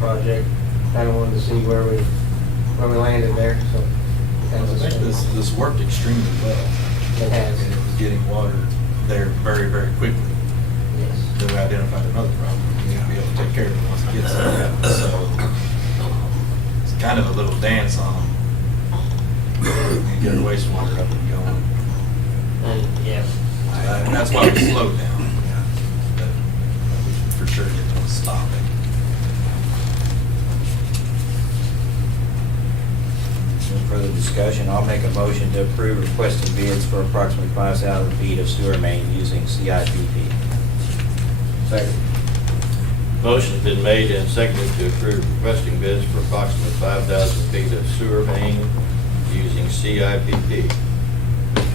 project. Kind of wanted to see where we landed there, so. I think this worked extremely well. It has. And it was getting water there very, very quickly. Yes. Then we identified another problem. We need to be able to take care of it once it gets there. So it's kind of a little dance on get our wastewater up and going. Yeah. That's why we slowed down. But we should for sure get them to stop it. No further discussion. I'll make a motion to approve requested bids for approximately 5,000 feet of sewer main using CIPP. Second. Motion's been made and seconded to approve requesting bids for approximately 5,000 feet of sewer main using CIPP.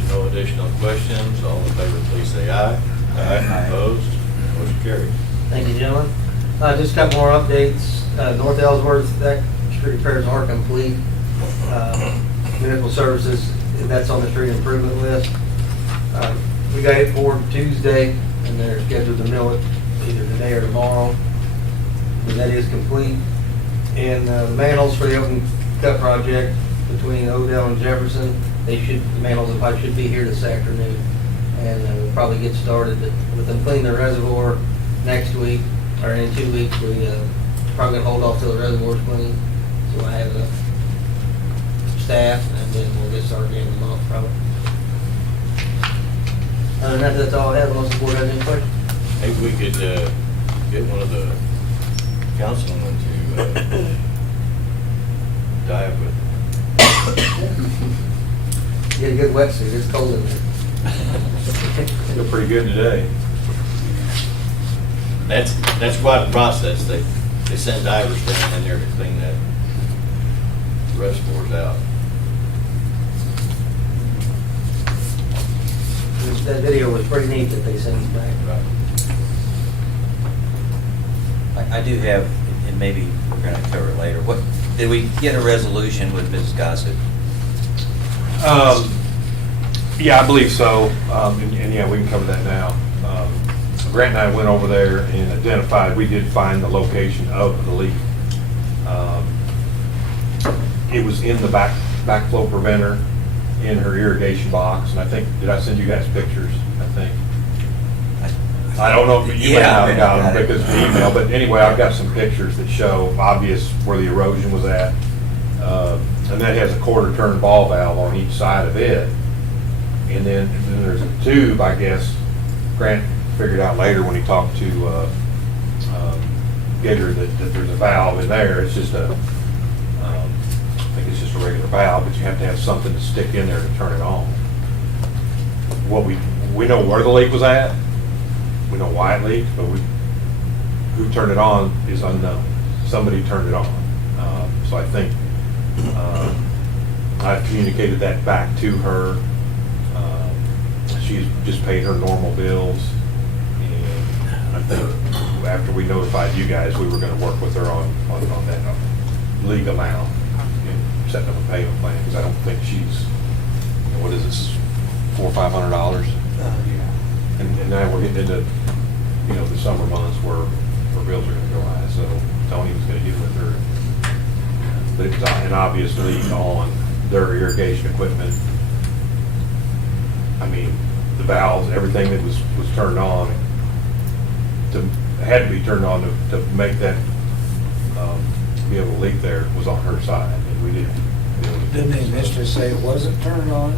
No additional questions. All in favor, please say aye. Aye. Opposed? Motion carried. Thank you, gentlemen. Just a couple more updates. North Ellsworth, that street repairs are complete. Municipal services, that's on the street improvement list. We got it for Tuesday, and they're scheduled to mill it either today or tomorrow. But that is complete. And the manholes for the open cut project between Odell and Jefferson, the manholes and pipes should be here this afternoon. And we'll probably get started with them cleaning the reservoir next week, or in 2 weeks. We probably gonna hold off till the reservoir's clean, so I have enough staff, and then we'll get started in the month probably. Other than that, that's all I have. Unless the board has any questions. Maybe we could get one of the councilmen to dive with. Get a good wetsuit. It's cold in there. Feel pretty good today. That's quite a process. They send divers down in there to clean that reservoirs out. That video was pretty neat that they sent us back. I do have, and maybe we're going to cover it later. What did we get a resolution with Mrs. Gossett? Yeah, I believe so. And yeah, we can cover that now. Grant and I went over there and identified, we did find the location of the leak. It was in the backflow preventer in her irrigation box, and I think, did I send you guys pictures? I think. I don't know if you may not have got them because of the email, but anyway, I've got some pictures that show obvious where the erosion was at. And that has a quarter turn ball valve on each side of it. And then there's a tube, I guess, Grant figured out later when he talked to Gator that there's a valve in there. It's just I think it's just a regular valve, but you have to have something to stick in there to turn it on. What we know where the leak was at. We know why it leaked, but who turned it on is unknown. Somebody turned it on. So I think I've communicated that back to her. She's just paid her normal bills. And I think after we notified you guys, we were going to work with her on that league amount and setting up a payment plan, because I don't think she's, what is this, $400 or $500? Yeah. And now we're getting into, the summer months where bills are going to go high. So Tony was going to get with her. But it was an obvious leak on their irrigation equipment. I mean, the valves, everything that was turned on, had to be turned on to make that be able to leak there was on her side, and we didn't. Didn't they initially say it wasn't turned on?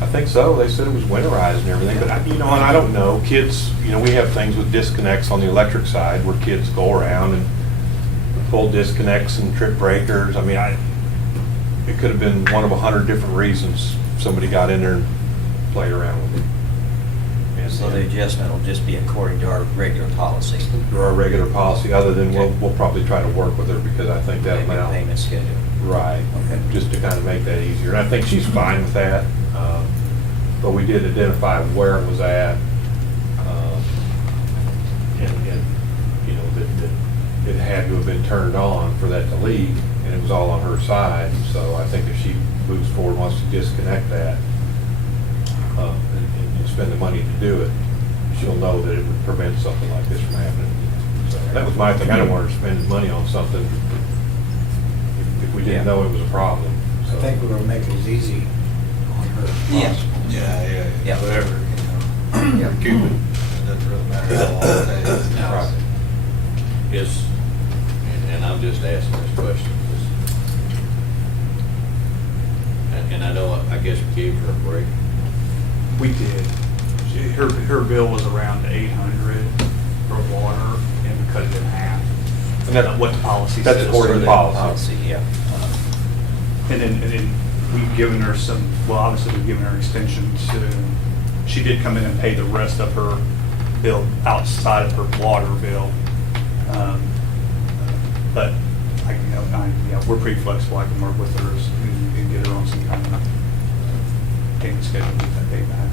I think so. They said it was winterized and everything, but and I don't know. Kids, we have things with disconnects on the electric side where kids go around and pull disconnects and trip breakers. I mean, it could have been one of 100 different reasons somebody got in there and played around with it. And So the adjustment will just be according to our regular policy. our regular policy, other than we'll probably try to work with her, because I think that Maybe a amount. payment schedule. Right, Okay. just to kind of make that easier. And I think she's fine with that. But we did identify where it was at. And that it had to have been turned on for that to leak, and it was all on her side. So I think if she moves forward, wants to disconnect that, and spend the money to do it, she'll know that it would prevent something like this from happening. So That was my thing, I didn't want her to spend money on something if we didn't know it was a problem. I So- think we're gonna make it as easy on her as Yeah. possible. Yeah. Whatever, you know. Recoup it. It doesn't really matter how long it takes. No. Is, and I'm just asking this question, and I know, I guess we gave her a break. We did. Her bill was around 800 for water, and we cut it in half. And that- What the policy that's says. according to the policy. Policy, yeah. And then we've given her some, well, obviously we've given her extensions. She did come in and pay the rest of her bill outside of her water bill. But we're pretty flexible. I can work with her and get her on some kind of payment schedule, get that paid back.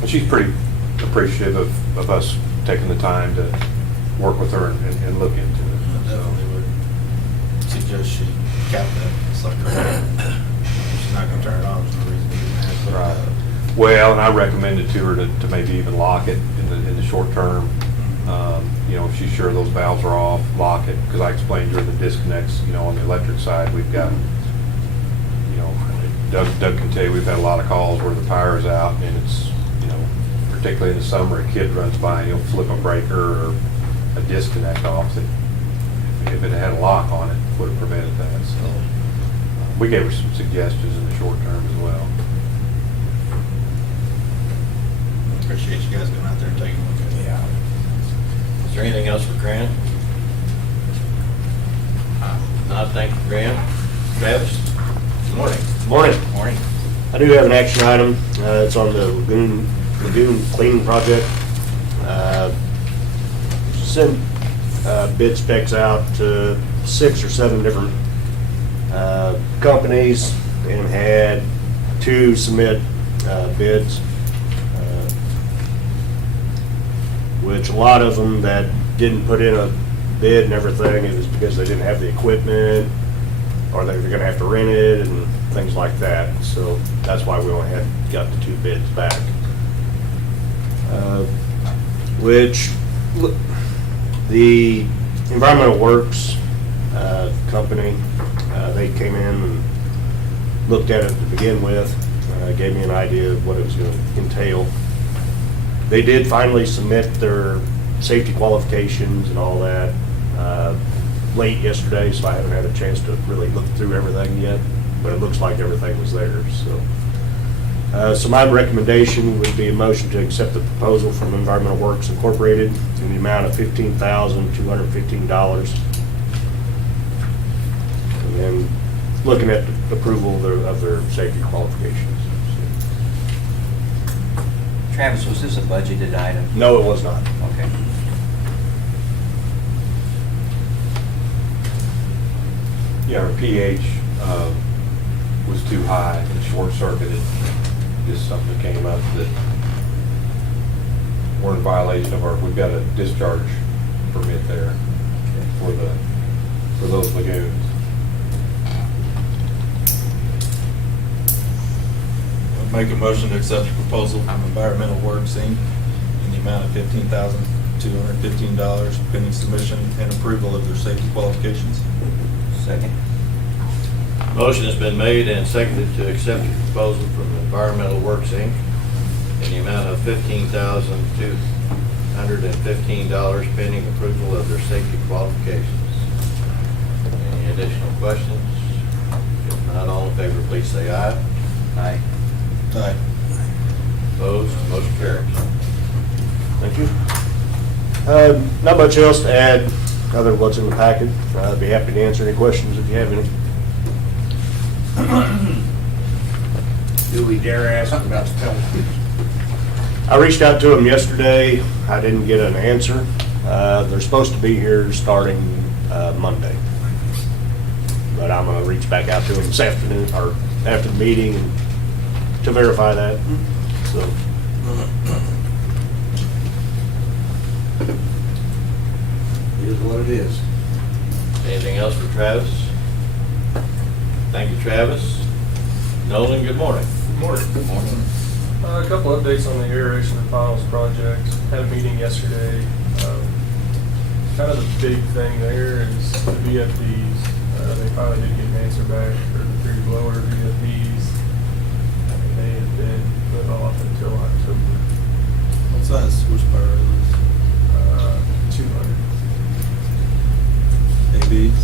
And she's pretty appreciative of us taking the time to work with her and look into I it. definitely would suggest she cap that. It's like, she's not gonna turn it on, there's no reason to even have to. Right. Well, and I recommended to her to maybe even lock it in the short term. You know, if she's sure those valves are off, lock it, because I explained to her the disconnects, you know, on the electric side, we've got, you know, Doug can tell you, we've had a lot of calls where the power is out, and it's, you know, particularly in the summer, a kid runs by, and he'll flip a breaker or a disconnect off, that if it had a lock on it, would have prevented that, so. We gave her some suggestions in the short term as well. Appreciate you guys going out there and taking a look at it. Yeah. Is there anything else for Grant? Not, thank you, Grant. Travis? Good morning. Morning. Morning. I do have an action item. It's on the lagoon cleaning project. Sent bid specs out to 6 or 7 different companies and had 2 submit bids, which a lot of them that didn't put in a bid and everything, it was because they didn't have the equipment, or they were gonna have to rent it and things like that. So that's why we only got the 2 bids back. Which, the Environmental Works company, they came in and looked at it to begin with, gave me an idea of what it was gonna entail. They did finally submit their safety qualifications and all that late yesterday, so I haven't had a chance to really look through everything yet, but it looks like everything was there, so. So my recommendation would be a motion to accept the proposal from Environmental Works Incorporated in the amount of $15,215. And then looking at the approval of their safety qualifications. Travis, was this a budgeted item? No, it was not. Okay. Yeah, our pH was too high and short-circuited. Just something came up that we're in violation of we've got a discharge permit there for those lagoons. I'll make a motion to accept the proposal from Environmental Works Inc. in the amount of $15,215 pending submission and approval of their safety qualifications. Second. Motion has been made and seconded to accept the proposal from Environmental Works, Inc. in the amount of $15,215 pending approval of their safety qualifications. Any additional questions? If not, all in favor, please say aye. Aye. Aye. Opposed? Motion carries. Thank you. Not much else to add other than what's in the packet. I'd be happy to answer any questions if you have any. Do we dare ask about the penalty? I reached out to them yesterday. I didn't get an answer. They're supposed to be here starting Monday. But I'm gonna reach back out to them this afternoon, or after the meeting, to verify that, so. It is what it is. Anything else for Travis? Thank you, Travis. Nolan, good morning. Good morning. Good morning. A couple updates on the aeration and piles project. Had a meeting yesterday. kind of the big thing there is the VFDs. They finally did get an answer back for the 3 blower VFDs. They had been put off until October. What size horsepower are those? 200. ABs?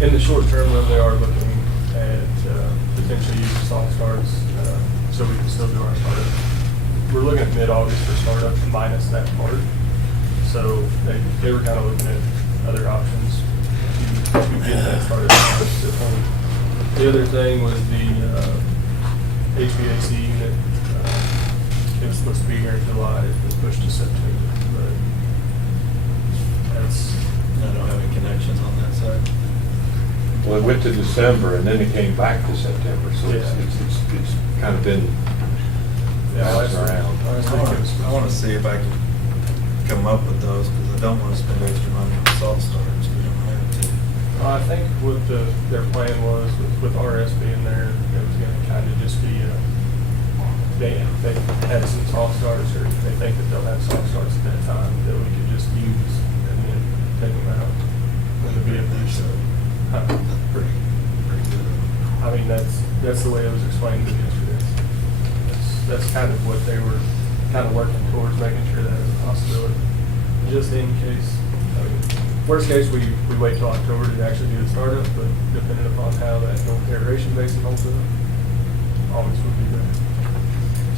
In the short term, though, they are looking at potentially using soft starts, so we can still do our startup. We're looking at mid-August for startup minus that part. So they were kind of looking at other options to get that started. The other thing was the HVAC unit. It was supposed to be here in July. It's been pushed to September, but that's. I don't have any connections on that side. Well, it went to December and then it came back to September, so it's kind of been bouncing around. I want to see if I can come up with those, because I don't want to spend extra money on salt starters. We don't have to. Well, I think what their plan was with RS being there, it was going to kind of just be, they had some soft starts, or they think that they'll have soft starts at that time that we could just use and then take them out when the VFD show. Pretty good. I mean, that's the way it was explained to me yesterday. That's kind of what they were kind of working towards, making sure that was a possibility, just in case. I mean, worst case, we wait till October to actually do the startup, but depending upon how that whole aeration basin holds up, August would be better.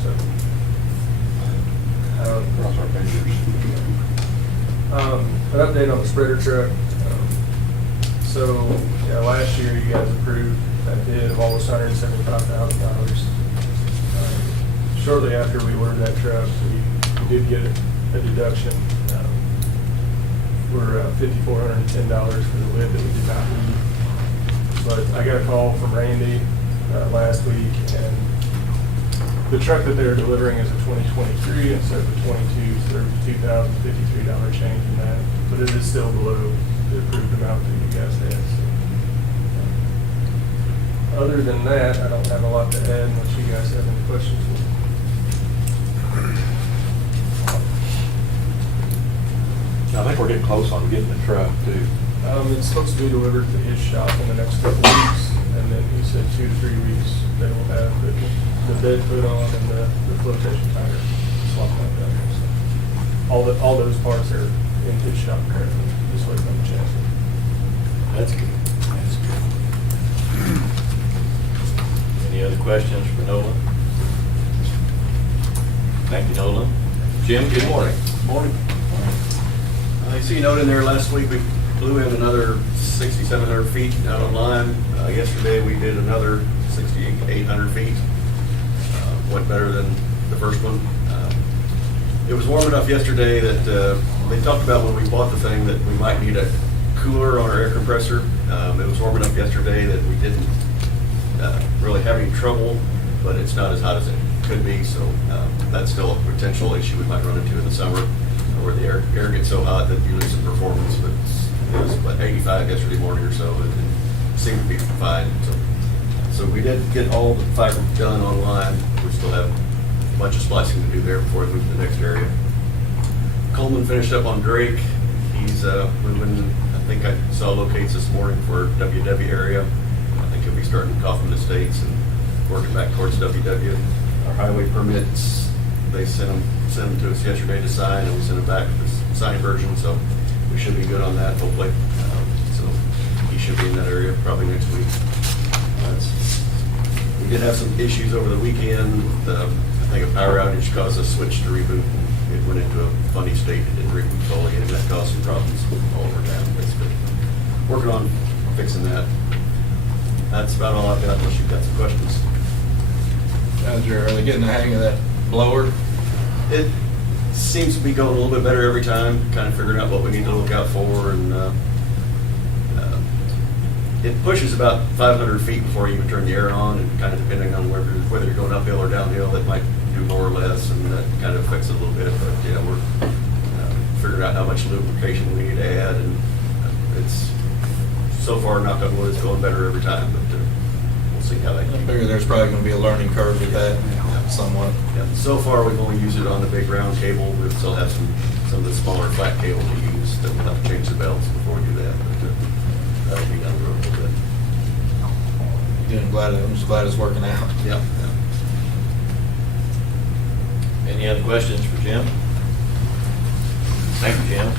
So, Cross our fingers. an update on the spreader truck. So, yeah, last year you guys approved that bid of almost $175,000. Shortly after we ordered that truck, we did get a deduction. We're $5,410 for the lid that we did not need. But I got a call from Randy last week, and the truck that they're delivering is a 2023 instead of a 22, so there's a $2,053 change in that. But it is still below the approved amount that you guys had. So. Other than that, I don't have a lot to add unless you guys have any questions. I think we're getting close on getting the truck too. It's supposed to be delivered to his shop in the next couple of weeks, and then he said 2 to 3 weeks they will have the bed put on and the flotation tire swapped like that. So all those parts are in his shop currently, just waiting on the chassis. That's good. That's good. Any other questions for Nolan? Thank you, Nolan. Jim, good morning. Morning. I see you noted in there last week, we blew in another 6,700 feet out on line. Yesterday, we did another 6,800 feet. Went better than the first one. It was warm enough yesterday that they talked about when we bought the thing that we might need a cooler on our air compressor. It was warm enough yesterday that we didn't really have any trouble, but it's not as hot as it could be, so that's still a potential issue we might run into in the summer, where the air gets so hot that you lose some performance. But it was about 85 yesterday morning or so, and it seemed to be fine. So we did get all the fiber done online. We still have a bunch of splicing to do there before we move to the next area. Coleman finished up on Drake. He's moving, I think I saw locates this morning for WW area. I think he'll be starting Kaufman Estates and working back towards WW. Our highway permits, they sent them to us yesterday to sign, and we sent them back for the signed version, so we should be good on that, hopefully. So he should be in that area probably next week. We did have some issues over the weekend. I think a power outage caused a switch to reboot. It went into a funny state. It didn't reboot fully, and that caused some problems all over town, basically. Working on fixing that. That's about all I've got, unless you've got some questions. Are they getting the hang of that blower? It seems to be going a little bit better every time, kind of figuring out what we need to look out for, and it pushes about 500 feet before you can turn the air on, and kind of depending on whether you're going uphill or downhill, it might do more or less, and that kind of affects it a little bit. But yeah, we're figuring out how much lubrication we need to add, and it's so far, knock on wood, it's going better every time, but we'll see how that I keeps. figure there's probably going to be a learning curve with that somewhat. Yeah, so far, we've only used it on the big round cable. We still have some of the smaller flat cable to use, then we'll have to change the belts before we do that, but that'll be down the road a little bit. I'm just glad it's working out. Yeah. Any other questions for Jim? Thank you, Jim.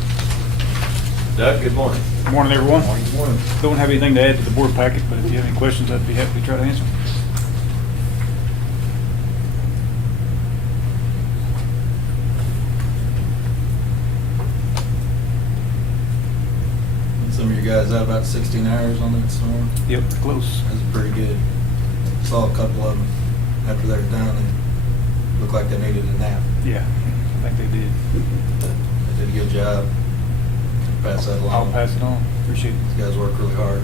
Doug, good morning. Good morning, everyone. Don't have anything to add to the board packet, but if you have any questions, I'd be happy to try to answer. Some of you guys had about 16 hours on that storm. Yep, close. That's pretty good. Saw a couple of them after they were done. They looked like they needed a nap. Yeah, I think they did. They did a good job. Pass that along. I'll pass it on. Appreciate it. These guys work really hard.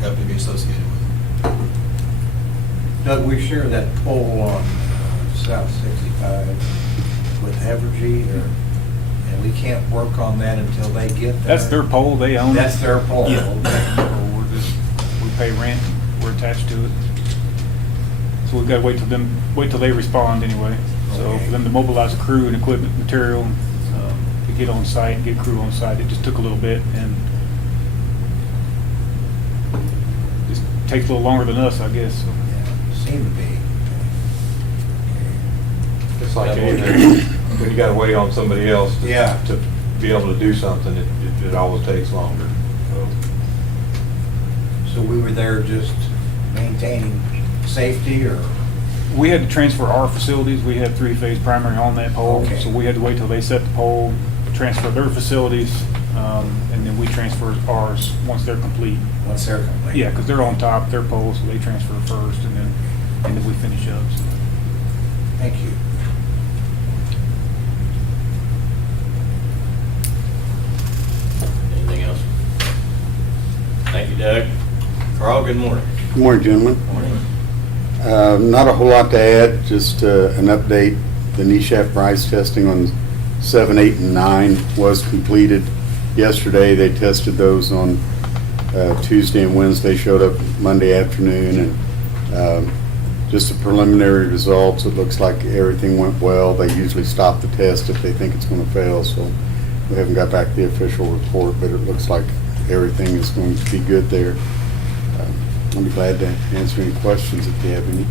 Happy to be associated with them. Doug, we share that pole on South 65 with Evergy, and we can't work on that until they get there. That's their pole, they own it. That's their pole. Yeah. We pay rent, we're attached to it. So we've got to wait till they respond anyway. So Okay. for them to mobilize a crew and equipment, material, to get on site, get crew on site, it just took a little bit and just takes a little longer than us, I guess. So. Yeah, seem to be. It's like anything, when you gotta wait on somebody else Yeah. to be able to do something, it always takes longer. So we were there just maintaining safety, or? We had to transfer our facilities. We had three-phase primary on that pole, Okay. so we had to wait till they set the pole, transfer their facilities, and then we transfer ours once they're complete. Once they're complete? Yeah, because they're on top, their pole, so they transfer first, and then we finish up. So. Thank you. Anything else? Thank you, Doug. Carl, good morning. Good morning, gentlemen. Morning. Not a whole lot to add, just an update. The knee shaft rise testing on 7, 8, and 9 was completed yesterday. They tested those on Tuesday and Wednesday, showed up Monday afternoon, and just the preliminary results. It looks like everything went well. They usually stop the test if they think it's going to fail, so we haven't got back the official report, but it looks like everything is going to be good there. I'll be glad to answer any questions if you have any.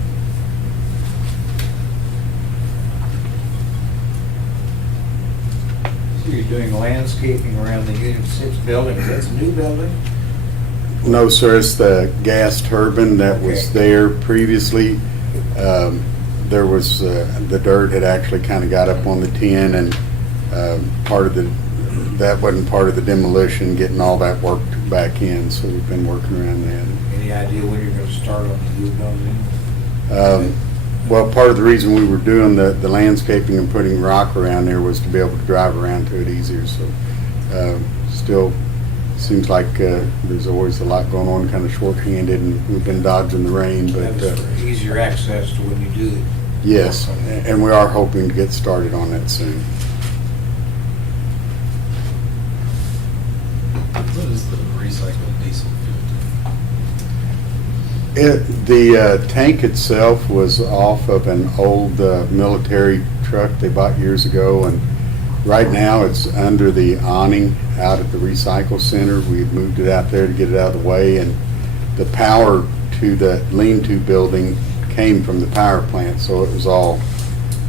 So you're doing landscaping around the Unit 6 building. Is that a new building? No, sir, it's the gas turbine that was Okay. there previously. There was, the dirt had actually kind of got up on the tin, and that wasn't part of the demolition, getting all that worked back in, so we've been working around that. Any idea when you're going to start on the new building? Well, part of the reason we were doing the landscaping and putting rock around there was to be able to drive around to it easier, so still seems like there's always a lot going on, kind of short-handed, and we've been dodging the rain, but That was for easier access to when you do it. yes, and we are hoping to get started on that soon. What is the recycled diesel fuel? The tank itself was off of an old military truck they bought years ago, and right now it's under the awning out at the recycle center. We've moved it out there to get it out of the way, and the power to the lean-to building came from the power plant, so it was all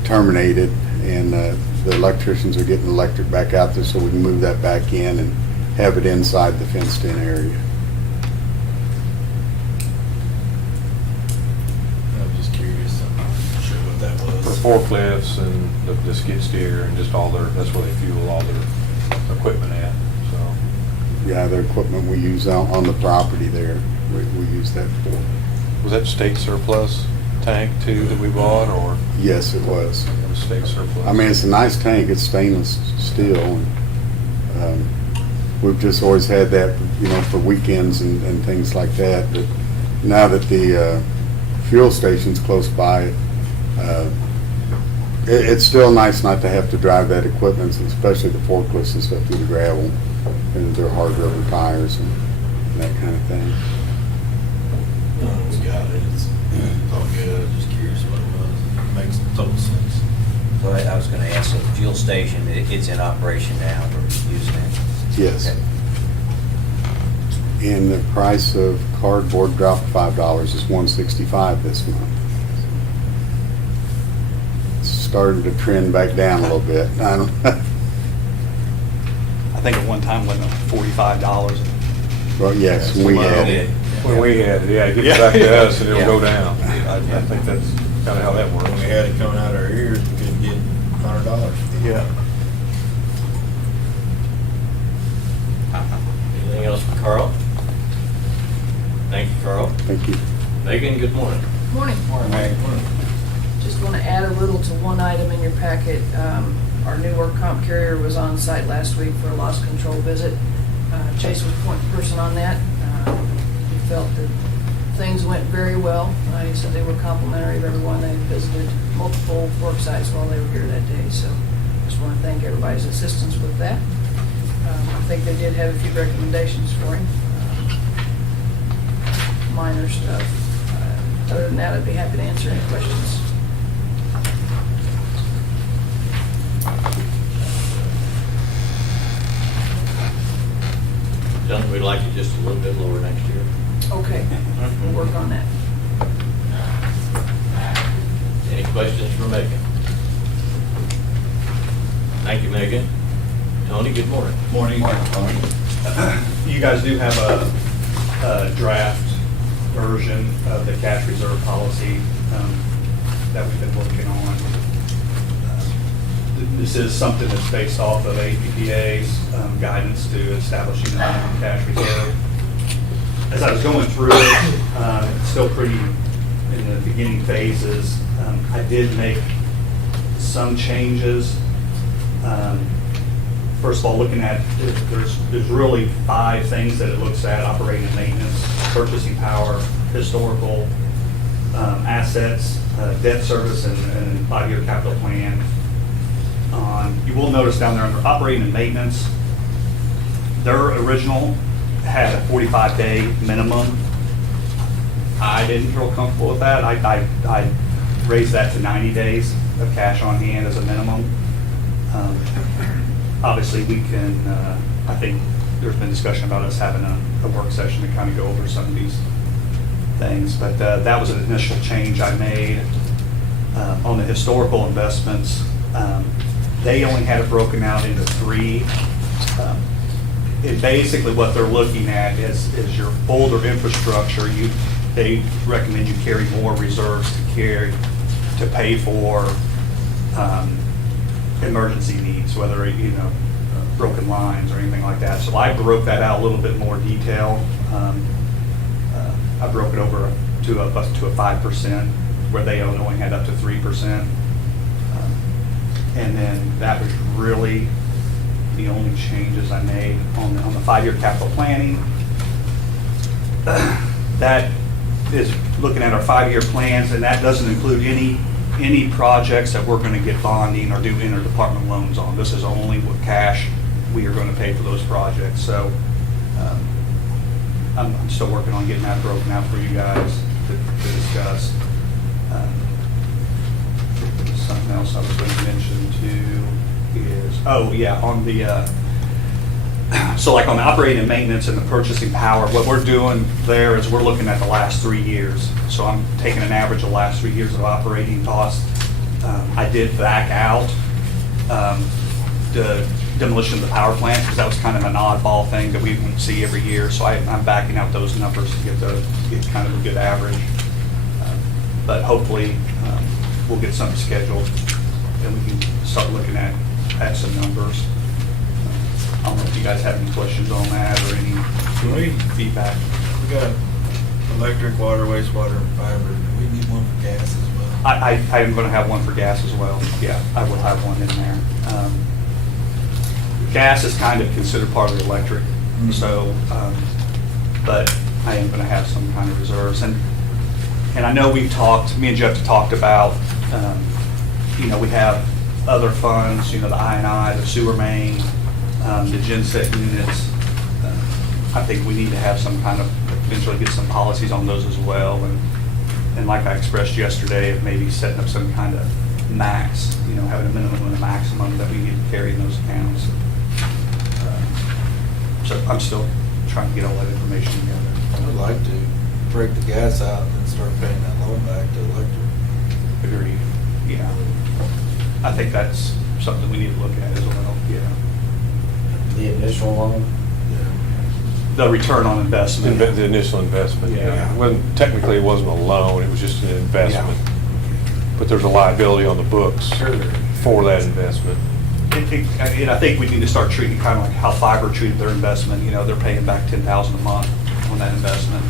terminated, and the electricians are getting electric back out there so we can move that back in and have it inside the fenced-in area. I'm just curious. I'm not sure what that was. For forklifts and the skid steer and just all that's where they fuel all their equipment at, so. Yeah, the equipment we use on the property there, we use that for. Was that state surplus tank too that we bought, or? Yes, it was. It was state surplus? I mean, it's a nice tank, it's stainless steel, and we've just always had that, for weekends and things like that, but now that the fuel station's close by, it's still nice not to have to drive that equipment, especially the forklifts and stuff through the gravel, and their hard rubber tires and that kind of thing. No, we got it. It's all good. I'm just curious what it was. It makes total sense. So I was gonna ask, so the fuel station, it's in operation now, we're using it? Yes. Okay. And the price of cardboard dropped $5, is $1.65 this month. It's starting to trend back down a little bit. I don't, I think at one time went up $45. well, yes, we had it. When we had it, yeah, it gets back to us and it'll go down. I think that's kind of how that works. When we had it coming out of our ears, we couldn't get $100. Yeah. Anything else for Carl? Thank you, Carl. Thank you. Megan, good morning. Morning. Just want to add a little to one item in your packet. Our new work comp carrier was on site last week for a loss control visit. Chase was point person on that. He felt that things went very well. He said they were complimentary of everyone. They visited multiple work sites while they were here that day. So just want to thank everybody's assistance with that. I think they did have a few recommendations for him. Minor stuff. Other than that, I'd be happy to answer any questions. John, we'd like it just a little bit lower next year. Okay, we'll work on that. Any questions for Megan? Thank you, Megan. Tony, good morning. Morning. You guys do have a draft version of the cash reserve policy that we've been working on. This is something that's based off of APPA's guidance to establishing a minimum cash reserve. As I was going through it, it's still pretty in the beginning phases. I did make some changes. First of all, looking at, there's really 5 things that it looks at: operating and maintenance, purchasing power, historical, assets, debt service, and 5-year capital plan. You will notice down there under operating and maintenance, their original had a 45-day minimum. I didn't feel comfortable with that. I raised that to 90 days of cash on hand as a minimum. Obviously, we can, I think there's been discussion about us having a work session to kind of go over some of these things, but that was an initial change I made. On the historical investments, they only had it broken out into 3. And basically what they're looking at is your older infrastructure. They recommend you carry more reserves to pay for emergency needs, whether broken lines or anything like that. So I broke that out a little bit more detail. I broke it over to a 5%, where they only had up to 3%. And then that was really the only changes I made on the 5-year capital planning. That is looking at our 5-year plans, and that doesn't include any projects that we're going to get bonding or do interdepartment loans on. This is only what cash we are going to pay for those projects. So I'm still working on getting that broken out for you guys to discuss. Something else I was going to mention too is, on the, so like on the operating and maintenance and the purchasing power, what we're doing there is we're looking at the last 3 years. So I'm taking an average of the last 3 years of operating costs. I did back out the demolition of the power plant, because that was kind of an oddball thing that we wouldn't see every year. So I'm backing out those numbers to get kind of a good average. But hopefully we'll get something scheduled and we can start looking at some numbers. I don't know if you guys have any questions on that or any feedback. We got electric, water, wastewater, and fiber. Do we need one for gas as well? I am going to have one for gas as well. Yeah, I will have one in there. Gas is kind of considered part of the electric, so, but I am going to have some kind of reserves. And I know me and Jeff talked about, we have other funds, the I&I, the sewer main, the genset units. I think we need to have some kind of, eventually get some policies on those as well. And like I expressed yesterday, of maybe setting up some kind of max, having a minimum and a maximum that we need to carry in those accounts. So I'm still trying to get all that information together. I would like to break the gas out and start paying that loan back to electric. Agreed. Yeah. I think that's something we need to look at as well, yeah. The initial loan? The return on investment. The initial investment, Yeah. yeah. Well, technically, it wasn't a loan, it was just an investment. But there's a liability on the books for that investment. And I think we need to start treating kind of like how fiber treated their investment, they're paying back $10,000 a month on that investment.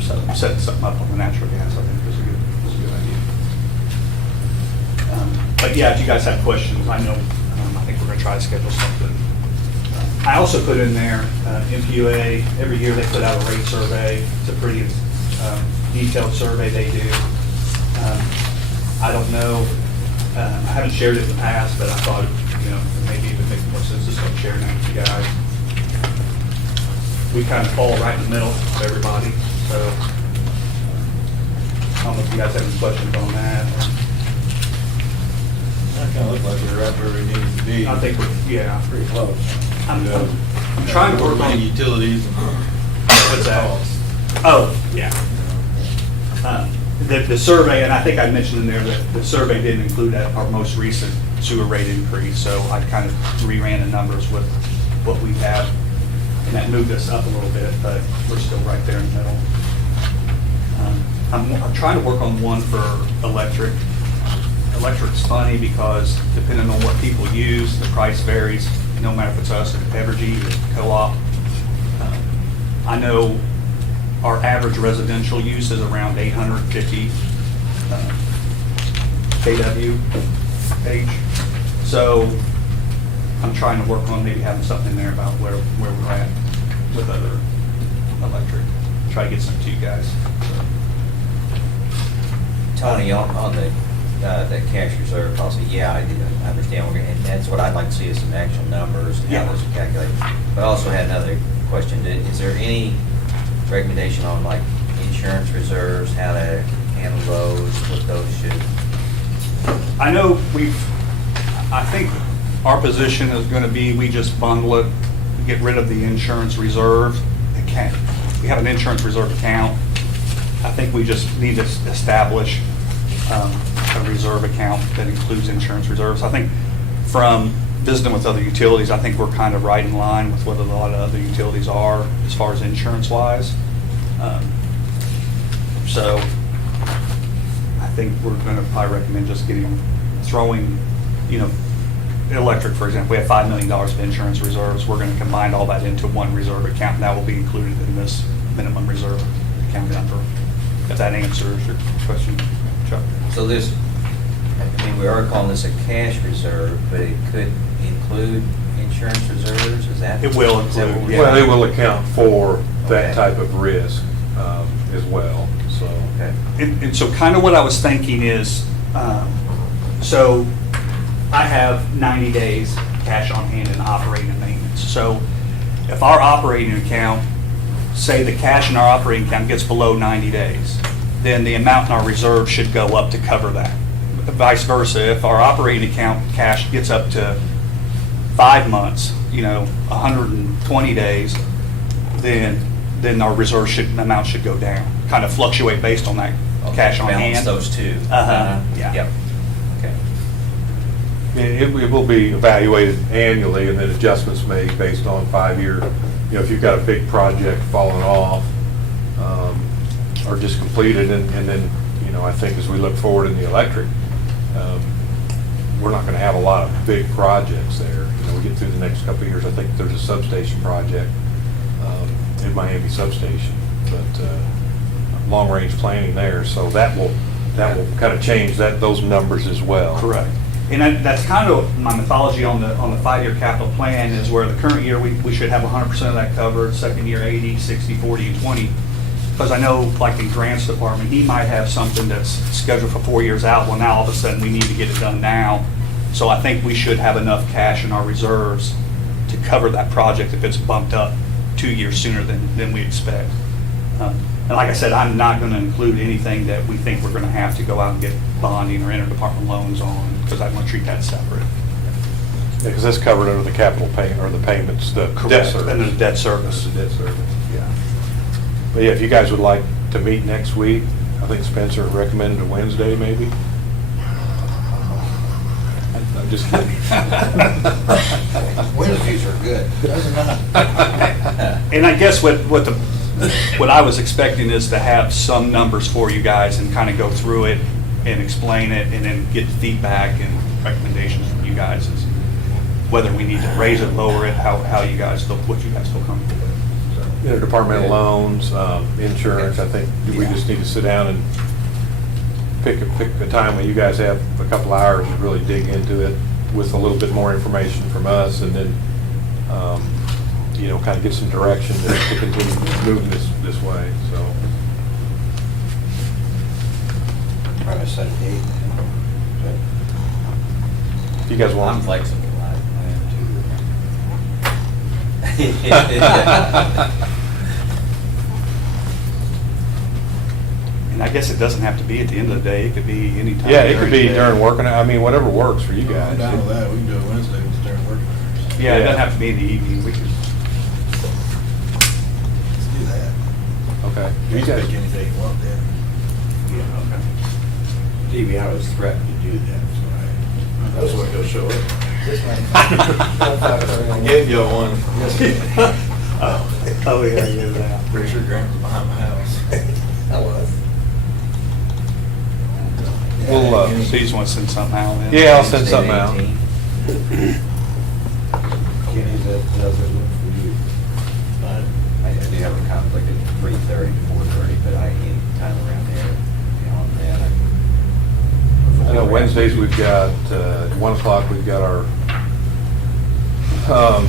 So setting something up on the natural gas, I think is a good idea. But yeah, if you guys have questions, I know, I think we're gonna try to schedule something. I also put in there, MPUA, every year they put out a rate survey. It's a pretty detailed survey they do. I don't know, I haven't shared it in the past, but I thought, maybe it would make more sense to start sharing that with you guys. We kind of fall right in the middle of everybody, so I don't know if you guys have any questions on that. That kind of looked like we're right where we needed to be. I think yeah. Pretty close. I'm trying to work on utilities and what's that? Oh, yeah. The survey, and I think I mentioned in there that the survey didn't include our most recent sewer rate increase, so I kind of reran the numbers with what we have, and that moved us up a little bit, but we're still right there in the middle. I'm trying to work on one for electric. Electric's funny because depending on what people use, the price varies, no matter if it's us or Evergy or Co-op. I know our average residential use is around 850 kW age. So I'm trying to work on maybe having something in there about where we're at with other electric. Try to get some to you guys. Tony, on the cash reserve policy, yeah, I understand, and that's what I'd like to see is some actual numbers and how those are calculated. But I also had another question. Is there any recommendation on like insurance reserves, how to handle those, what those should? I know I think our position is going to be we just bundle it, get rid of the insurance reserve account. We have an insurance reserve account. I think we just need to establish a reserve account that includes insurance reserves. I think from visiting with other utilities, I think we're kind of right in line with what a lot of other utilities are as far as insurance-wise. So I think we're going to probably recommend just throwing, electric, for example, we have $5 million of insurance reserves. We're going to combine all that into one reserve account, and that will be included in this minimum reserve account number. If that answers your question, Chuck. So this, we are calling this a cash reserve, but it could include insurance reserves, is that? It will is that what include, we're- yeah. Well, they will account for that Okay. type of risk as well, so. Okay. And so kind of what I was thinking is, so I have 90 days cash on hand in operating and maintenance. So if our operating account, say the cash in our operating account gets below 90 days, then the amount in our reserve should go up to cover that. Vice versa, if our operating account cash gets up to 5 months, 120 days, then our reserve amount should go down. Kind of fluctuate based on that cash on Balance hand. those two. Yeah. Yep. Okay. It will be evaluated annually and then adjustments made based on 5-year, if you've got a big project falling off or just completed and then, I think as we look forward in the electric, we're not going to have a lot of big projects there. We get through the next couple of years, I think there's a substation project in Miami substation, but long-range planning there, so that will kind of change those numbers as well. Correct. And that's kind of my mythology on the 5-year capital plan is where the current year we should have 100% of that covered, second year 80, 60, 40, and 20. Because I know like in Grant's department, he might have something that's scheduled for 4 years out. Well, now all of a sudden we need to get it done now. So I think we should have enough cash in our reserves to cover that project if it's bumped up 2 years sooner than we expect. And like I said, I'm not going to include anything that we think we're going to have to go out and get bonding or interdepartment loans on, because I want to treat that separate. Because that's covered under the capital payment, or the payments, the debt Correct. service. And the debt service. The debt service. Yeah. But yeah, if you guys would like to meet next week, I think Spencer recommended a Wednesday, maybe. I'm just kidding. Wednesdays are good, doesn't it? And I guess what I was expecting is to have some numbers for you guys and kind of go through it and explain it, and then get feedback and recommendations from you guys as whether we need to raise it, lower it, how you guys feel, what you guys feel comfortable with. Interdepartmental loans, insurance, I think we just need to sit down and pick a time when you guys have a couple hours to really dig into it with a little bit more information from us, and then, kind of get some direction to continue moving this way, so. Trying to set a date. If you guys want. I'm flexible. I am too. And I guess it doesn't have to be at the end of the day, it could be any time. Yeah, it could be the day. during working, I mean, whatever works for you guys. I'm down with that, we can do it Wednesday during work hours. Yeah, it doesn't have to be in the evening, we could. Let's do that. Okay. You You can guys- pick any day you want then. Yeah, okay. TV, I was threatened to do that, so I was going to go show it. This man. I gave you one. Oh, yeah, yeah. Pretty sure Grant was behind my house. I was. We'll, So you just want to send something out then? Yeah, I'll send something out. Kenny, that does it look for you? I do have a conflict at 3:30 to 4:30, but I need time around there. On that. I know Wednesdays we've got, at 1 o'clock, we've got our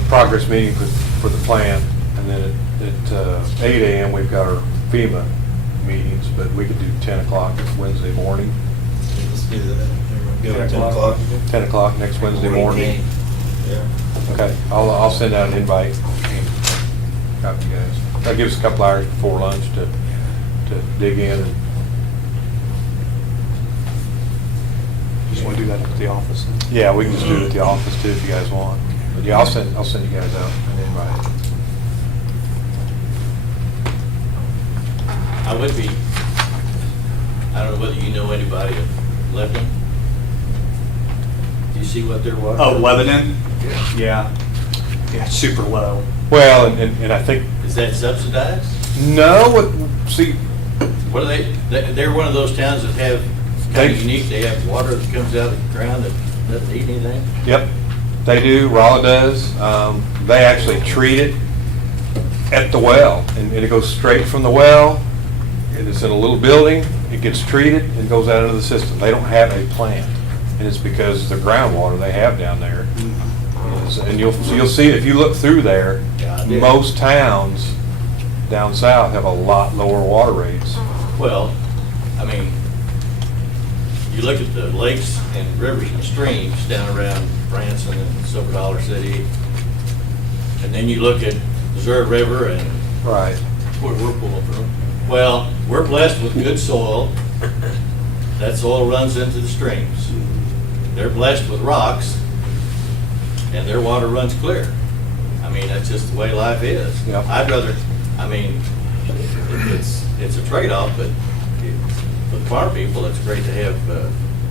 progress meeting for the plan, and then at 8 a.m. we've got our FEMA meetings, but we could do 10 o'clock Wednesday morning, Let's do that. Everyone go at 10 o'clock. 10 o'clock next Wednesday morning. Yeah. Okay, I'll send out an invite. Copy you guys. That'll give us a couple hours before lunch to dig in. And Just want to do that at the office? then? yeah, we can just do it at the office too if you guys want. But yeah, I'll send you guys out an invite. I would be, I don't know whether you know anybody in Lebanon. Do you see what they're watching? Oh, Lebanon? Yeah. Yeah, it's super low. Well, and I think, Is that subsidized? no, see, What are they, they're one of those towns that have, kind of They- unique, they have water that comes out of the ground that doesn't need anything? yep, they do, Rolla does. They actually treat it at the well, and it goes straight from the well. It is in a little building, it gets treated, and goes out into the system. They don't have a plant, and it's because the groundwater they have down there. And you'll see, if you look through there, Yeah, I did. most towns down south have a lot lower water rates. Well, I mean, you look at the lakes and rivers and streams down around Branson and Silver Dollar City, and then you look at Missouri River and Right. where we're pulling from. Well, we're blessed with good soil. That soil runs into the streams. They're blessed with rocks, and their water runs clear. I mean, that's just the way life is. Yep. I'd rather, I mean, it's a trade-off, but for the farm people, it's great to have,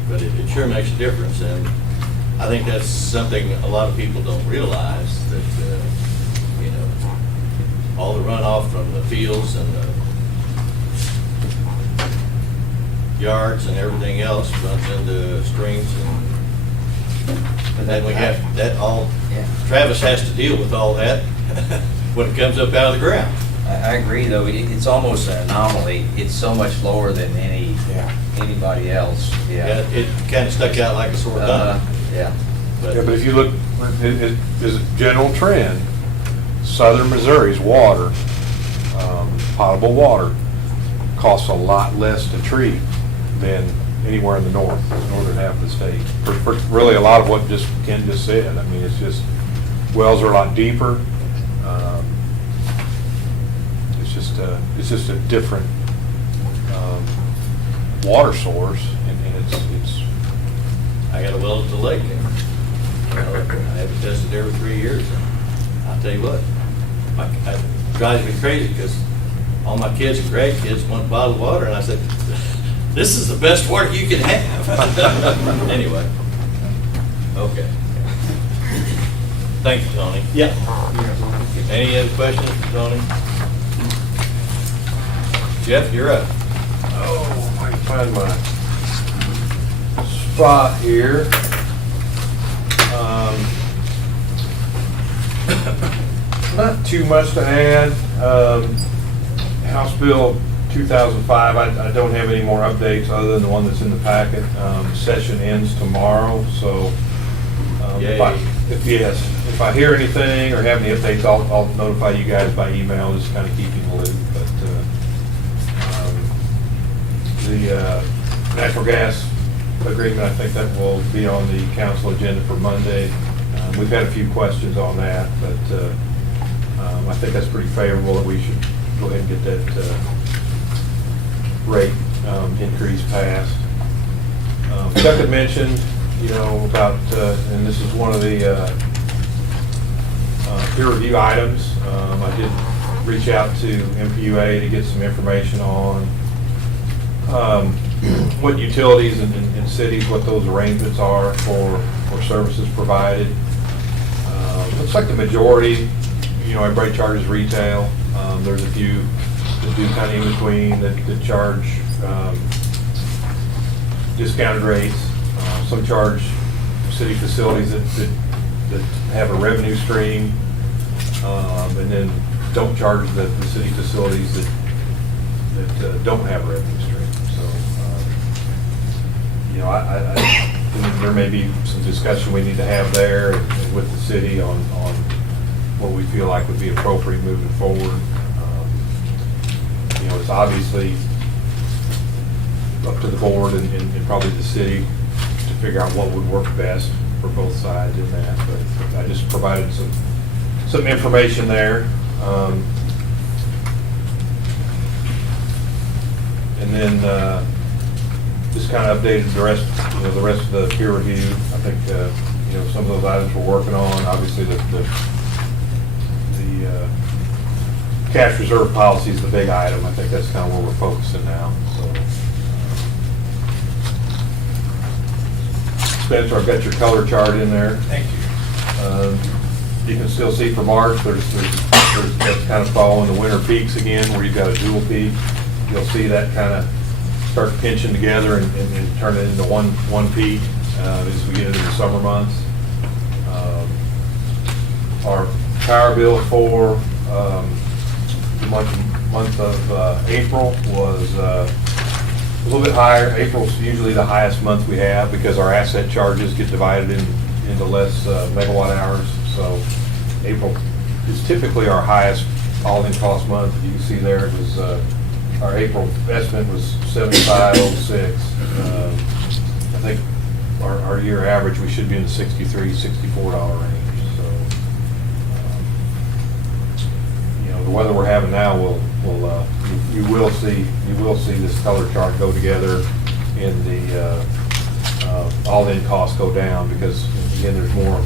but it sure makes a difference, and I think that's something a lot of people don't realize, that, all the runoff from the fields and the yards and everything else runs into streams, and then we have, that all, Yeah. Travis has to deal with all that when it comes up out of the ground. I agree, though, it's almost an anomaly. It's so much lower than anybody else, yeah. It kind of stuck out like a sore thumb. Yeah. Yeah, but if you look, as a general trend, southern Missouri's water, potable water, costs a lot less to treat than anywhere in the northern half of the state. For really a lot of what Ken just said. I mean, it's just, wells are a lot deeper. It's just a different water source, and it's, I got a well at the lake there. I have it tested every 3 years. I'll tell you what, it drives me crazy because all my kids and grandkids want a bottle of water, and I said, this is the best water you can have. Anyway, okay. Thank you, Tony. yeah. Any other questions for Tony? Jeff, you're up. Oh, I can find my spot here. Not too much to add. House Bill 2005, I don't have any more updates other than the one that's in the packet. Session ends tomorrow, so if I hear anything or have any updates, I'll notify you guys by email, just kind of keep you in the loop. But the natural gas agreement, I think that will be on the council agenda for Monday. We've had a few questions on that, but I think that's pretty favorable that we should go ahead and get that rate increase passed. Chuck had mentioned, about, and this is one of the peer review items. I did reach out to MPUA to get some information on what utilities and cities, what those arrangements are for services provided. Looks like the majority, everybody charges retail. There's a few that do kind of in between that charge discounted rates. Some charge city facilities that have a revenue stream, and then don't charge the city facilities that don't have a revenue stream. So, I there may be some discussion we need to have there with the city on what we feel like would be appropriate moving forward. It's obviously up to the board and probably the city to figure out what would work best for both sides in that. But I just provided some information there. And then just kind of updated the rest of the peer review. I think some of those items we're working on. Obviously, the cash reserve policy is the big item. I think that's kind of where we're focusing now. So, Spencer, I've got your color chart in there. Thank you. You can still see for March, there's that's kind of following the winter peaks again, where you've got a dual peak. You'll see that kind of start pinching together and turn it into one peak as we get into the summer months. Our power bill for the month of April was a little bit higher. April's usually the highest month we have because our asset charges get divided into less megawatt hours. So April is typically our highest all-in cost month. You can see there it was our April estimate was 7506. I think our year average we should be in the $63, $64 range. The weather we're having now you will see this color chart go together and the all-in costs go down because again there's more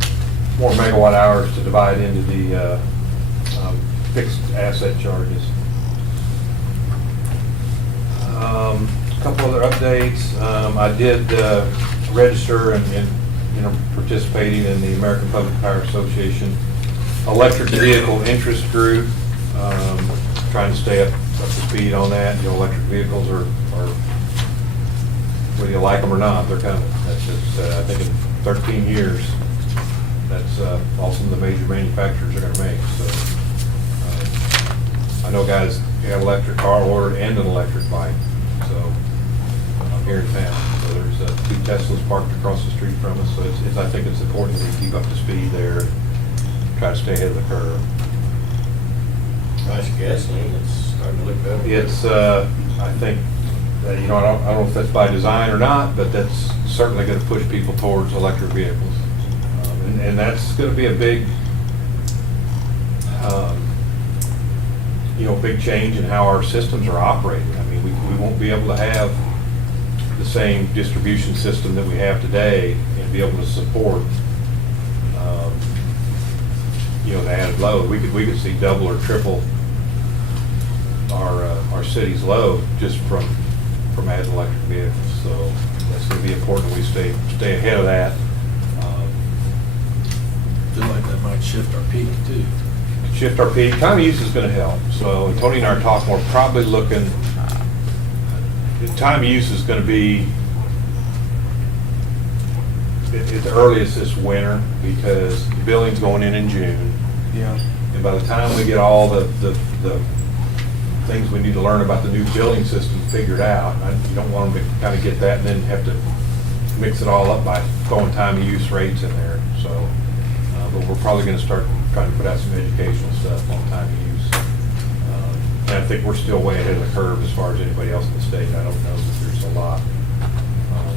megawatt hours to divide into the fixed asset charges. A couple other updates. I did register and participating in the American Public Power Association electric vehicle interest group. Trying to stay up to speed on that. Electric vehicles are whether you like them or not, they're coming. That's just, I think in 13 years, that's all some of the major manufacturers are going to make. So I know guys got an electric car ordered and an electric bike. So I'm here in town. So there's 2 Teslas parked across the street from us. So I think it's important that we keep up to speed there and try to stay ahead of the curve. Price of gasoline, it's starting to look better. It's, I think, I don't know if that's by design or not, but that's certainly going to push people towards electric vehicles. And that's going to be a big, big change in how our systems are operating. I mean, we won't be able to have the same distribution system that we have today and be able to support, you know, the added load. We could see double or triple our city's load just from adding electric vehicles. So that's going to be important that we stay ahead of that. Feel like that might shift our peak too. Shift our peak. Time of use is going to help. So Tony and I are talking, we're probably looking, the time of use is going to be at the earliest this winter because the billing's going in June. Yeah. And by the time we get all the things we need to learn about the new billing system figured out, you don't want them to kind of get that and then have to mix it all up by throwing time of use rates in there. So, but we're probably going to start trying to put out some educational stuff on time of use. And I think we're still way ahead of the curve as far as anybody else in the state. I don't know that there's a lot,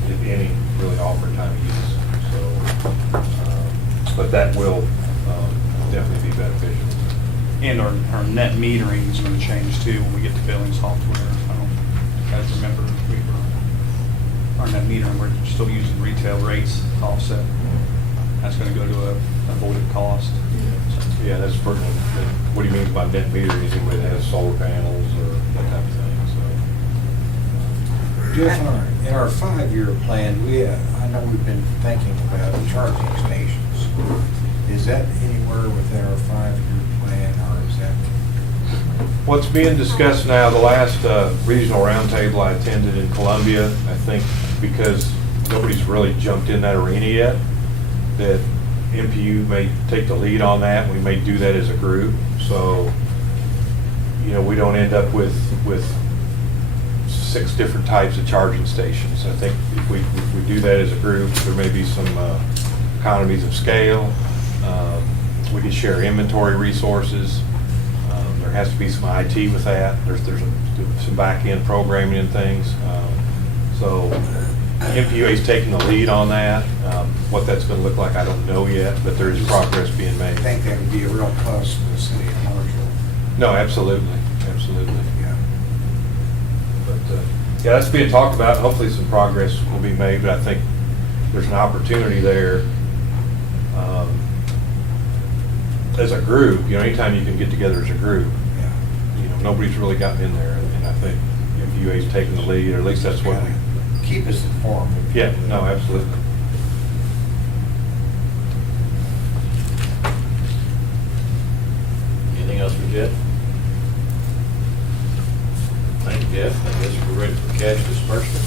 if any, really offered time of use. So, but that will definitely be beneficial. And our net metering is going to change too when we get to billing software. I don't, you guys remember, our net metering, we're still using retail rates to offset. That's going to go to a avoided cost. Yeah, that's pertinent. What do you mean by net metering? Is anybody that has solar panels or that type of thing? So, Jeff, in our 5-year plan, I know we've been thinking about charging stations. Is that anywhere within our 5-year plan, or is that? what's being discussed now, the last regional roundtable I attended in Columbia, I think because nobody's really jumped in that arena yet, that MPU may take the lead on that. We may do that as a group. So, you know, we don't end up with 6 different types of charging stations. I think if we do that as a group, there may be some economies of scale. We can share inventory resources. There has to be some IT with that. There's some back-end programming and things. So MPUA is taking the lead on that. What that's going to look like, I don't know yet, but there is progress being made. I think that would be a real plus for the city of Marshall. No, absolutely, absolutely. Yeah. But, yeah, that's being talked about. Hopefully some progress will be made, but I think there's an opportunity there as a group. You know, anytime you can get together as a group, Yeah. you know, nobody's really gotten in there, and I think MPUA is taking the lead, or at least that's what we... Keep us informed. Yeah, no, absolutely. Anything else for Jeff? Thank you, Jeff. I guess we're ready for cash disbursement.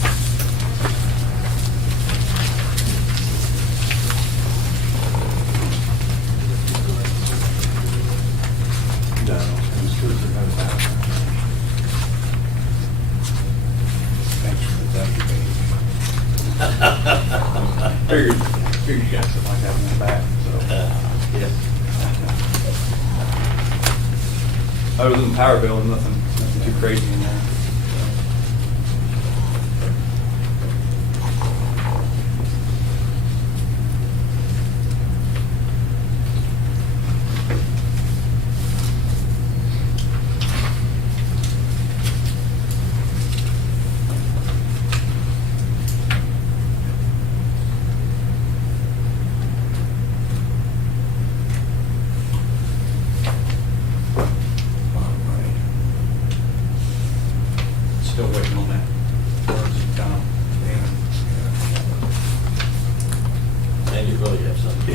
No, I'm just curious about that. Thanks for the update. Figured you got something like that in the back, so. Yeah. Other than the power bill, nothing too crazy in there. Still waiting on that. And you really have something.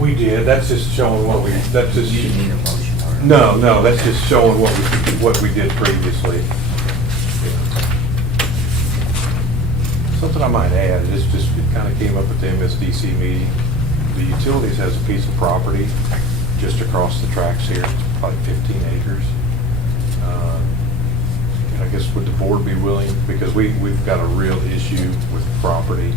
We did, that's just showing what we, that's just... You didn't need a motion or... No, that's just showing what we did previously. Something I might add, it kind of came up at the MSDC meeting. The utilities has a piece of property just across the tracks here, probably 15 acres. I guess would the board be willing, because we've got a real issue with property,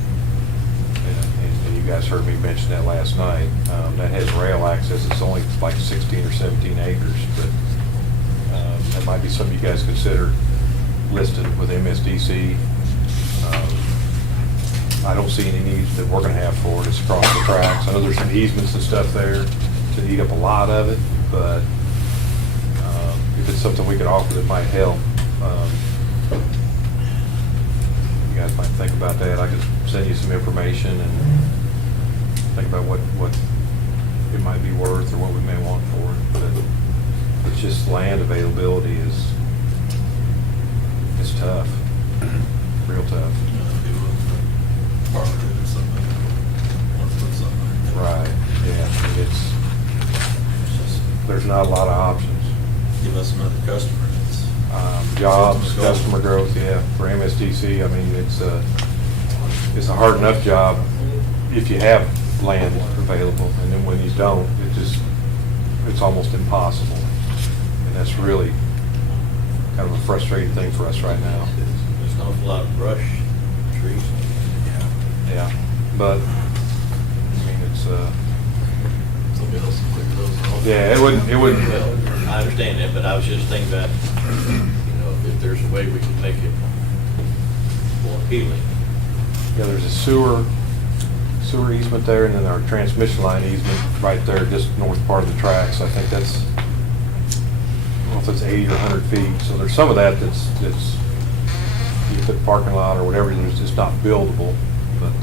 and you guys heard me mention that last night, that has rail access, it's only like 16 or 17 acres, but that might be something you guys consider listed with MSDC. I don't see any needs that we're gonna have for it, it's across the tracks. I know there's some easements and stuff there to eat up a lot of it, but if it's something we could offer that might help, you guys might think about that. I could send you some information and think about what it might be worth or what we may want for it. But it's just land availability is tough, real tough. Right, yeah, it's there's not a lot of options. Give us another customer. Jobs, customer growth, yeah, for MSDC, I mean, it's a hard enough job if you have land available, and then when you don't, it's almost impossible. And that's really kind of a frustrating thing for us right now. There's an awful lot of brush, trees. Yeah, but, I mean, it's, Somebody else will clear those off. yeah, it wouldn't, Well, I understand that, but I was just thinking about, if there's a way we can make it more appealing. yeah, there's a sewer easement there, and then our transmission line easement right there, just north part of the tracks. I think that's, I don't know if it's 80 or 100 feet. So there's some of that that's you put parking lot or whatever, there's just not buildable. But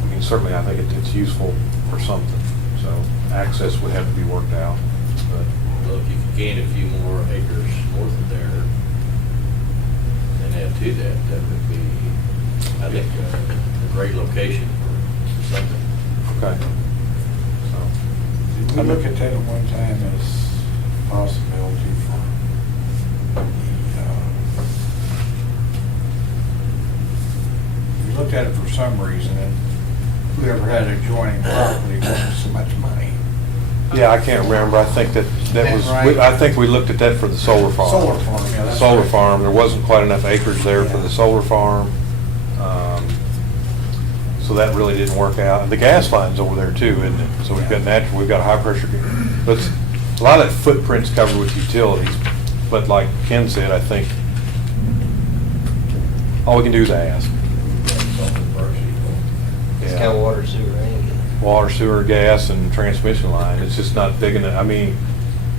I mean, certainly I think it's useful for something. So access would have to be worked out. But Well, if you could gain a few more acres north of there and add to that, that would be, I think, a great location for something. okay. Did we look at that at one time as a possibility for we looked at it for some reason, and whoever had adjoining property wanted so much money. Yeah, I can't remember. I think that was, Right. I think we looked at that for the solar farm. Solar farm, yeah, that's Solar right. farm, there wasn't quite enough acreage there for Yeah. the solar farm. So that really didn't work out. And the gas line's over there too, isn't it? So we've got natural, we've got a high pressure, but a lot of that footprint's covered with utilities. But like Ken said, I think all we can do is ask. It's Yeah. kind of water sewer, ain't it? Water, sewer, gas, and transmission line. It's just not big enough. I mean,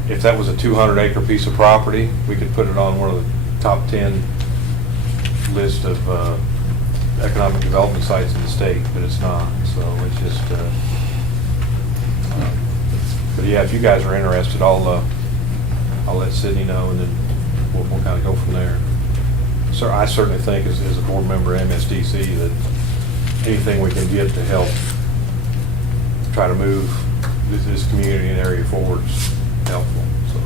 if that was a 200-acre piece of property, we could put it on one of the top 10 list of economic development sites in the state, but it's not. So it's just, but yeah, if you guys are interested, I'll let Sydney know, and then we'll kind of go from there. So I certainly think as a board member of MSDC that anything we can get to help try to move this community and area forward is helpful, so.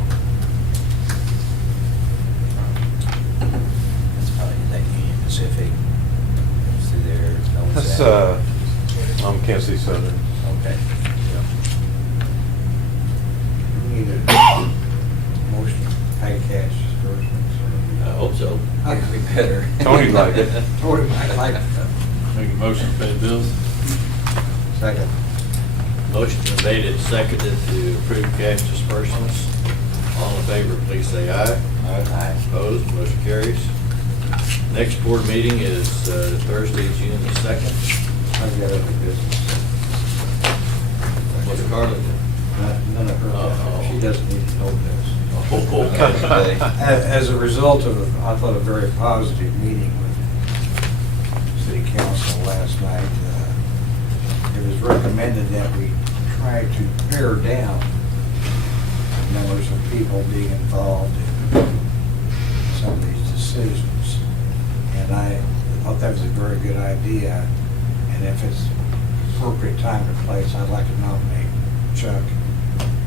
That's probably that Union Pacific, through there. That's, Kansas City Southern. Okay. Yeah. We need a motion to pay cash disbursements. I hope so. I think we better. Tony'd like it. Tony might like it. Make a motion to pay the bills? Second. Motion's been made and seconded to approve cash disbursements. All in favor, please say aye. Aye. Opposed, motion carries. Next board meeting is Thursday, June the 2nd. I've got other business. What's Carla do? None of her, she doesn't need to know this. Okay. As a result of, I thought, a very positive meeting with city council last night, it was recommended that we try to pare down the numbers of people being involved in some of these decisions. And I thought that was a very good idea. And if it's appropriate time and place, I'd like to nominate Chuck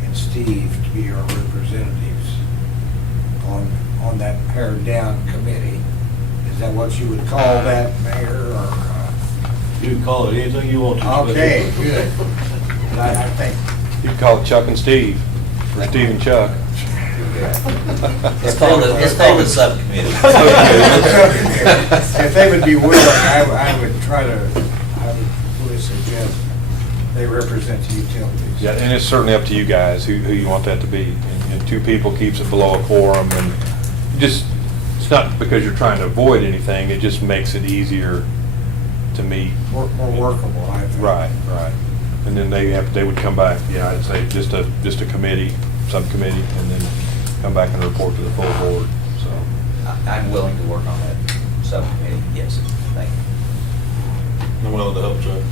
and Steve to be our representatives on that pared down committee. Is that what you would call that, Mayor, or? You can call it anything you want to. Okay, good. And I think, You can call it Chuck and Steve, or Steve and Chuck. It's called a subcommittee. If they would be willing, I would fully suggest they represent the utilities. Yeah, and it's certainly up to you guys who you want that to be. And two people keeps it below a quorum, and just, it's not because you're trying to avoid anything, it just makes it easier to meet. More workable, I think. Right. And then they would come back, yeah, I'd say just a committee, subcommittee, and then come back and report to the full board, so. I'm willing to work on that subcommittee, yes, thank you. I'm willing to help, sir.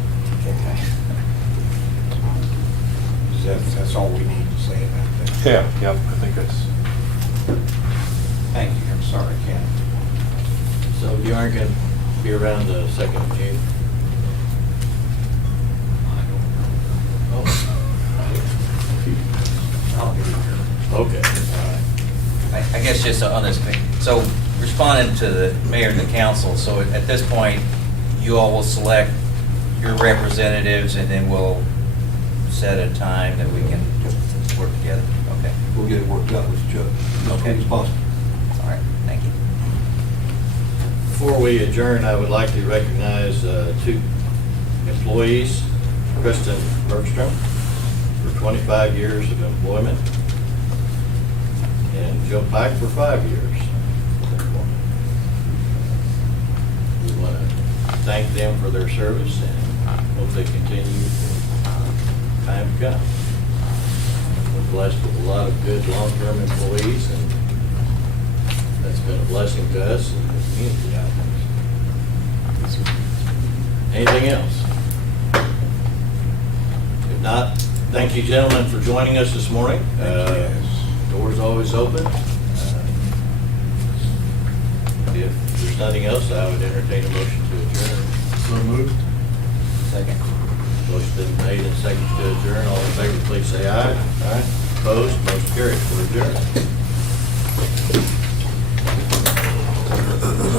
That's all we need to say about that. Yeah, I think that's. Thank you, I'm sorry, Ken. So you aren't going to be around the second of June? I'll be here. Okay, all right. I guess just on this thing, so responding to the mayor and the council, so at this point, you all will select your representatives and then we'll set a time that we can work together, okay? We'll get it worked out with Chuck as quick as possible. All right, thank you. Before we adjourn, I would like to recognize two employees, Kristen Bergstrom, for 25 years of employment, and Joe Pike for 5 years of employment. We want to thank them for their service and hope they continue for time to come. We're blessed with a lot of good long-term employees, and that's been a blessing to us and the community out there. Anything else? If not, thank you, gentlemen, for joining us this morning. Doors always open. If there's nothing else, I would entertain a motion to adjourn. So moved. Second. Motion been made and seconded to adjourn. All in favor, please say aye. Aye. Opposed, motion carried. We're adjourned.